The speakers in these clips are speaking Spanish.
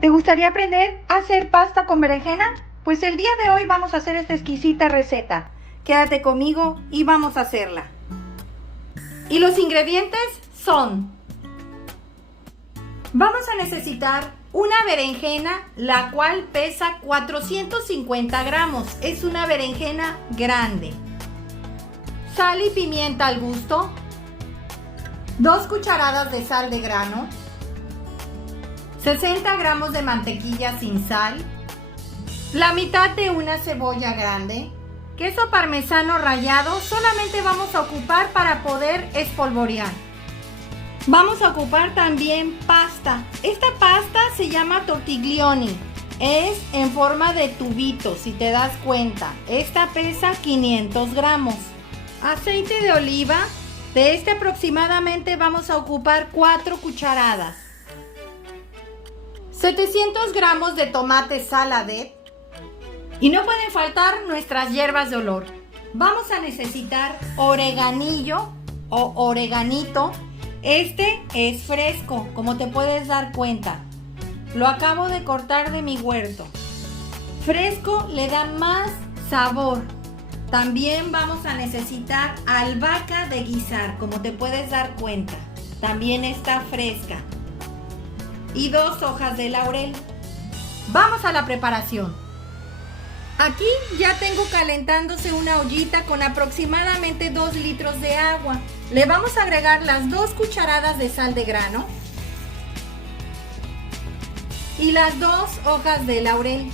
¿Te gustaría aprender a hacer pasta con berenjena? Pues el día de hoy vamos a hacer esta exquisita receta. Quédate conmigo y vamos a hacerla. Y los ingredientes son: vamos a necesitar una berenjena, la cual pesa 450 gramos. Es una berenjena grande. Sal y pimienta al gusto. 2 cucharadas de sal de grano. 60 gramos de mantequilla sin sal. La mitad de una cebolla grande. Queso parmesano rallado. Solamente vamos a ocupar para poder espolvorear. Vamos a ocupar también pasta. Esta pasta se llama tortiglioni. Es en forma de tubito, si te das cuenta. Esta pesa 500 gramos. Aceite de oliva. De este aproximadamente vamos a ocupar 4 cucharadas. 700 gramos de tomate saladet. Y no pueden faltar nuestras hierbas de olor. Vamos a necesitar oreganillo o oreganito. Este es fresco, como te puedes dar cuenta. Lo acabo de cortar de mi huerto. Fresco le da más sabor. También vamos a necesitar albahaca de guisar, como te puedes dar cuenta. También está fresca. Y 2 hojas de laurel. Vamos a la preparación. Aquí ya tengo calentándose una ollita con aproximadamente 2 litros de agua. Le vamos a agregar las 2 cucharadas de sal de grano y las 2 hojas de laurel.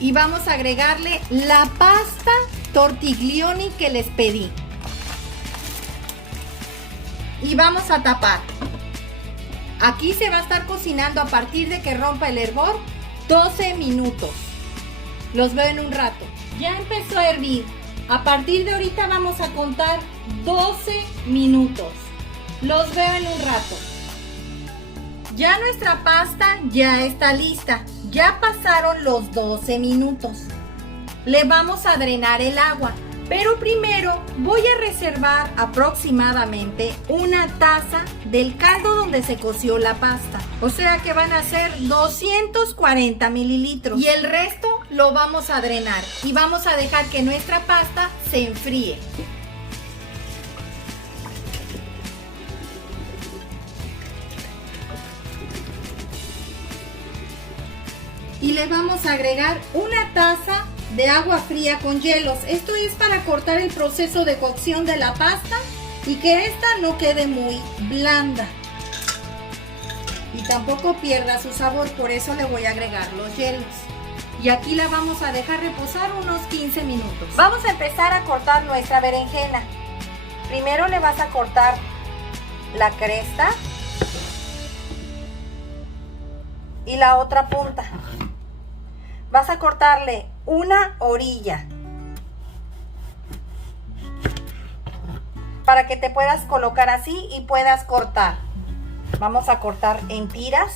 Y vamos a agregarle la pasta tortiglioni que les pedí. Y vamos a tapar. Aquí se va a estar cocinando a partir de que rompa el hervor 12 minutos. Los veo en un rato. Ya empezó a hervir. A partir de ahorita vamos a contar 12 minutos. Los veo en un rato. Ya nuestra pasta ya está lista. Ya pasaron los 12 minutos. Le vamos a drenar el agua. Pero primero voy a reservar aproximadamente una taza del caldo donde se coció la pasta. O sea que van a ser 240 mililitros. Y el resto lo vamos a drenar. Y vamos a dejar que nuestra pasta se enfríe. Y le vamos a agregar una taza de agua fría con hielos. Esto es para cortar el proceso de cocción de la pasta y que esta no quede muy blanda y tampoco pierda su sabor. Por eso le voy a agregar los hielos. Y aquí la vamos a dejar reposar unos 15 minutos. Vamos a empezar a cortar nuestra berenjena. Primero le vas a cortar la cresta y la otra punta. Vas a cortarle una orilla para que te puedas colocar así y puedas cortar. Vamos a cortar en tiras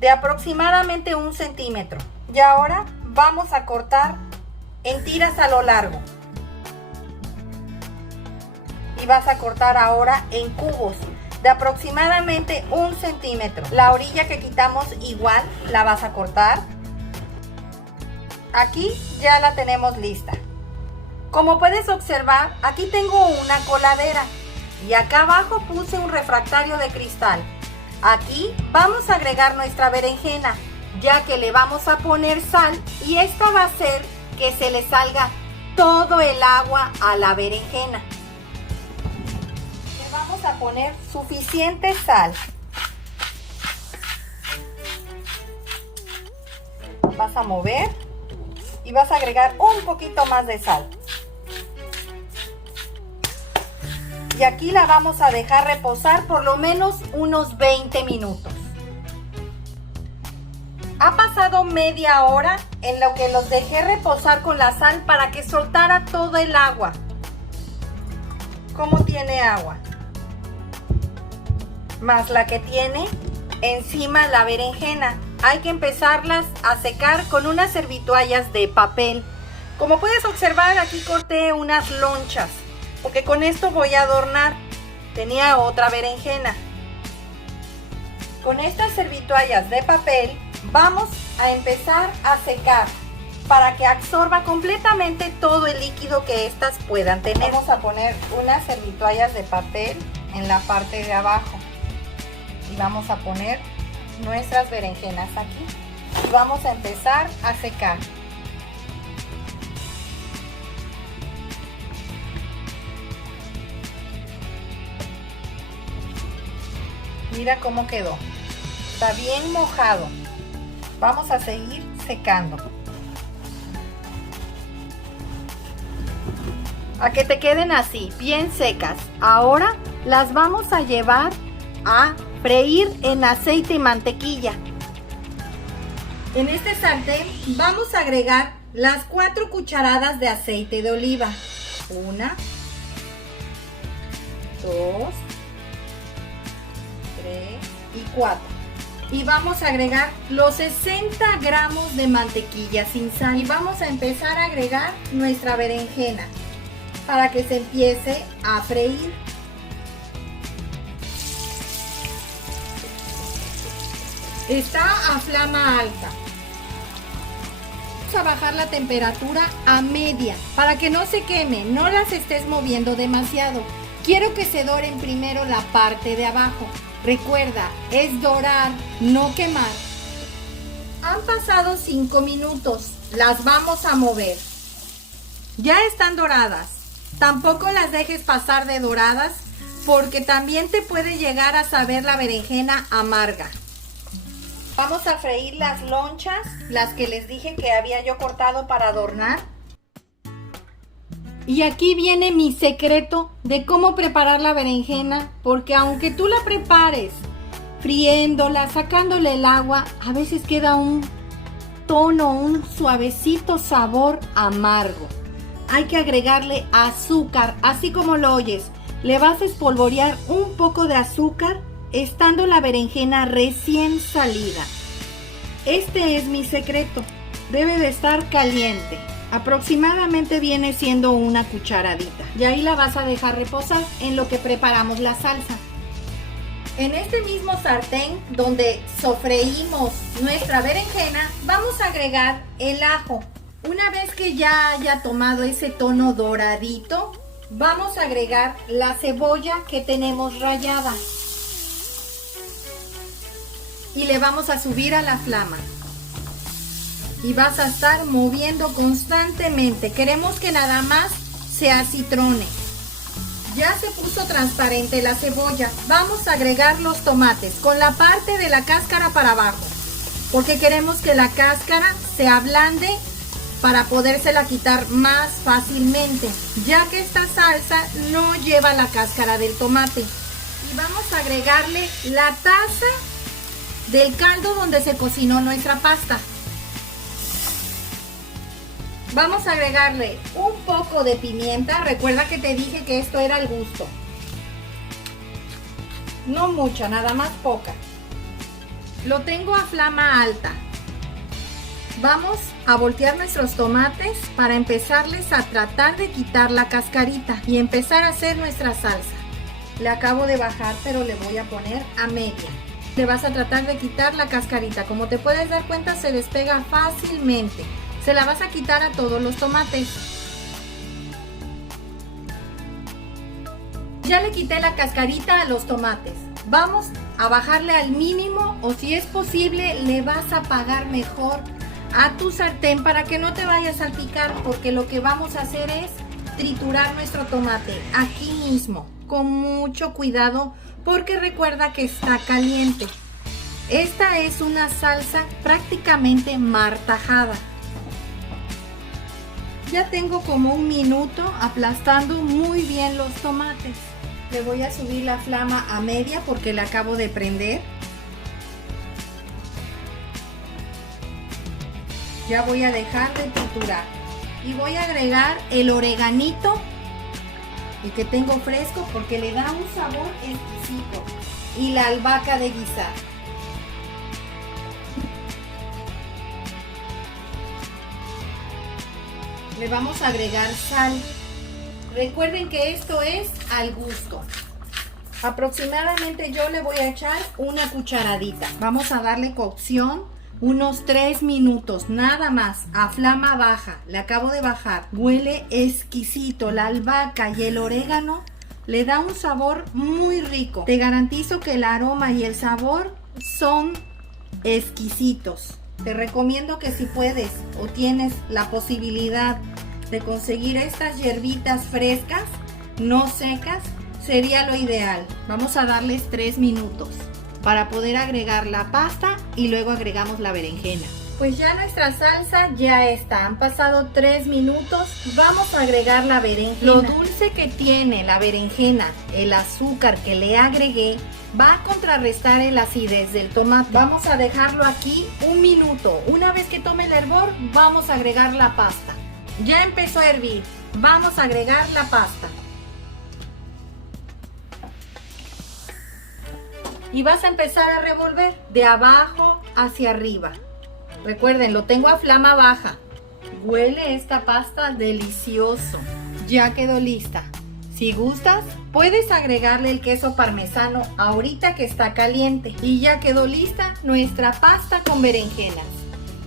de aproximadamente 1 centímetro. Y ahora vamos a cortar en tiras a lo largo. Y vas a cortar ahora en cubos de aproximadamente 1 centímetro. La orilla que quitamos igual la vas a cortar. Aquí ya la tenemos lista. Como puedes observar, aquí tengo una coladera y acá abajo puse un refractario de cristal. Aquí vamos a agregar nuestra berenjena, ya que le vamos a poner sal y esta va a hacer que se le salga todo el agua a la berenjena. Vamos a poner suficiente sal. Vas a mover y vas a agregar un poquito más de sal. Y aquí la vamos a dejar reposar por lo menos unos 20 minutos. Ha pasado media hora en lo que los dejé reposar con la sal para que soltara todo el agua. ¿Cómo tiene agua? Más la que tiene encima la berenjena. Hay que empezarlas a secar con unas servitoallas de papel. Como puedes observar, aquí corté unas lonchas, porque con esto voy a adornar. tenía otra berenjena. Con estas servitoallas de papel vamos a empezar a secar para que absorba completamente todo el líquido que estas puedan tener. Vamos a poner unas servitoallas de papel en la parte de abajo y vamos a poner nuestras berenjenas aquí y vamos a empezar a secar. Mira cómo quedó, está bien mojado. Vamos a seguir secando a que te queden así, bien secas. Ahora las vamos a llevar a freír en aceite y mantequilla. En este sartén vamos a agregar las 4 cucharadas de aceite de oliva. 1, 2, 3 y 4. Y vamos a agregar los 60 gramos de mantequilla sin sal. Y vamos a empezar a agregar nuestra berenjena para que se empiece a freír. Está a flama alta. Vamos a bajar la temperatura a media para que no se queme, no las estés moviendo demasiado. Quiero que se doren primero la parte de abajo. Recuerda, es dorar, no quemar. Han pasado 5 minutos, las vamos a mover. Ya están doradas. Tampoco las dejes pasar de doradas porque también te puede llegar a saber la berenjena amarga. Vamos a freír las lonchas, las que les dije que había yo cortado para adornar. Y aquí viene mi secreto de cómo preparar la berenjena, porque aunque tú la prepares friéndola, sacándole el agua, a veces queda un tono, un suavecito sabor amargo. Hay que agregarle azúcar, así como lo oyes. Le vas a espolvorear un poco de azúcar estando la berenjena recién salida. Este es mi secreto. Debe de estar caliente. Aproximadamente viene siendo una cucharadita. Y ahí la vas a dejar reposar en lo que preparamos la salsa. En este mismo sartén donde sofreímos nuestra berenjena, vamos a agregar el ajo. Una vez que ya haya tomado ese tono doradito, vamos a agregar la cebolla que tenemos rallada. Y le vamos a subir a la flama. Y vas a estar moviendo constantemente. Queremos que nada más se acitrone. Ya se puso transparente la cebolla. Vamos a agregar los tomates con la parte de la cáscara para abajo, porque queremos que la cáscara se ablande para podérsela quitar más fácilmente, ya que esta salsa no lleva la cáscara del tomate. Y vamos a agregarle la taza del caldo donde se cocinó nuestra pasta. Vamos a agregarle un poco de pimienta. Recuerda que te dije que esto era al gusto. No mucha, nada más poca. Lo tengo a flama alta. Vamos a voltear nuestros tomates para empezarles a tratar de quitar la cascarita y empezar a hacer nuestra salsa. Le acabo de bajar, pero le voy a poner a media. Le vas a tratar de quitar la cascarita. Como te puedes dar cuenta, se despega fácilmente. Se la vas a quitar a todos los tomates. Ya le quité la cascarita a los tomates. Vamos a bajarle al mínimo, o si es posible le vas a apagar mejor a tu sartén para que no te vayas a salpicar, porque lo que vamos a hacer es triturar nuestro tomate aquí mismo, con mucho cuidado, porque recuerda que está caliente. Esta es una salsa prácticamente martajada. Ya tengo como 1 minuto aplastando muy bien los tomates. Le voy a subir la flama a media porque la acabo de prender. Ya voy a dejar de triturar. Y voy a agregar el oreganito, el que tengo fresco, porque le da un sabor exquisito. Y la albahaca de guisar. Le vamos a agregar sal. Recuerden que esto es al gusto. Aproximadamente yo le voy a echar una cucharadita. Vamos a darle cocción unos 3 minutos, nada más, a flama baja. Le acabo de bajar. Huele exquisito. La albahaca y el orégano le da un sabor muy rico. Te garantizo que el aroma y el sabor son exquisitos. Te recomiendo que si puedes o tienes la posibilidad de conseguir estas hierbitas frescas, no secas, sería lo ideal. Vamos a darles 3 minutos para poder agregar la pasta y luego agregamos la berenjena. Pues ya nuestra salsa ya está, han pasado 3 minutos, vamos a agregar la berenjena. Lo dulce que tiene la berenjena, el azúcar que le agregué, va a contrarrestar el acidez del tomate. Vamos a dejarlo aquí 1 minuto, una vez que tome el hervor, vamos a agregar la pasta. Ya empezó a hervir, vamos a agregar la pasta. Y vas a empezar a revolver de abajo hacia arriba. Recuerden, lo tengo a flama baja. Huele esta pasta delicioso. Ya quedó lista. Si gustas, puedes agregarle el queso parmesano ahorita que está caliente. Y ya quedó lista nuestra pasta con berenjenas.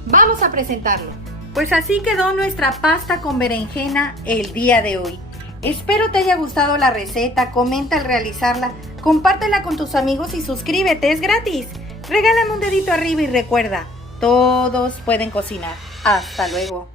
Vamos a presentarlo. Pues así quedó nuestra pasta con berenjena el día de hoy. Espero te haya gustado la receta, comenta al realizarla, compártela con tus amigos y suscríbete, es gratis. Regálame un dedito arriba y recuerda, todos pueden cocinar. Hasta luego.